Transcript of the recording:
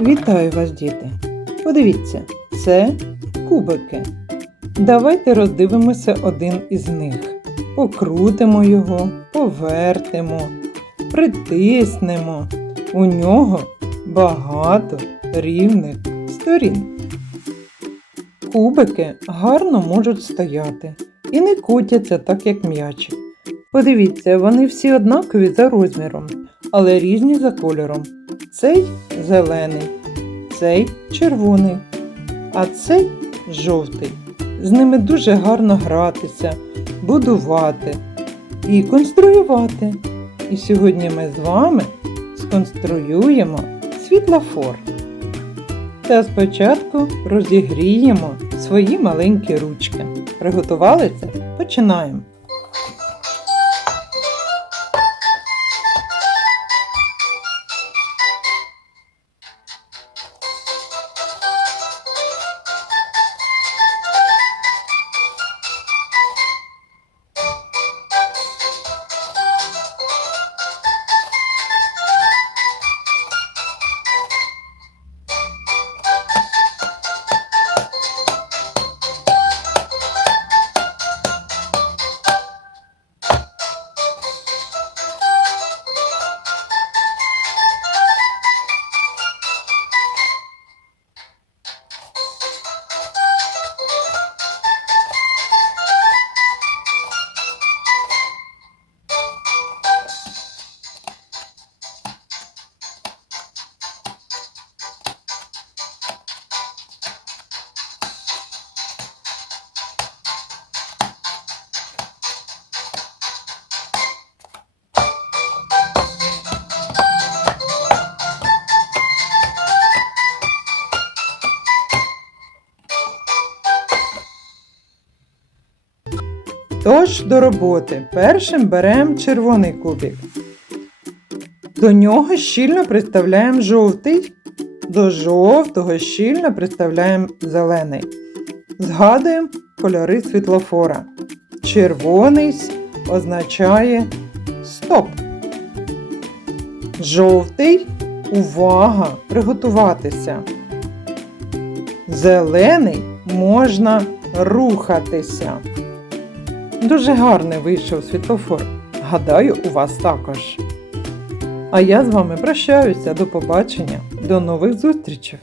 Вітаю вас, діти! Подивіться, це кубики. Давайте роздивимося один із них. Покрутимо його, повертимо, притиснемо. У нього багато рівних сторін. Кубики гарно можуть стояти і не котяться так, як м'ячик. Подивіться, вони всі однакові за розміром, але різні за кольором. Цей зелений, цей червоний, а цей жовтий. З ними дуже гарно гратися, будувати і конструювати. І сьогодні ми з вами сконструюємо світлофор. Та спочатку розігріємо свої маленькі ручки. Приготувалися? Починаємо. Тож до роботи. Першим беремо червоний кубик. До нього щільно приставляємо жовтий, до жовтого щільно приставляємо зелений. Згадуємо кольори світлофора. Червоний означає стоп. Жовтий увага, приготуватися. Зелений можна рухатися. Дуже гарний вийшов світлофор. Гадаю, у вас також. А я з вами прощаюся. До побачення. До нових зустрічей!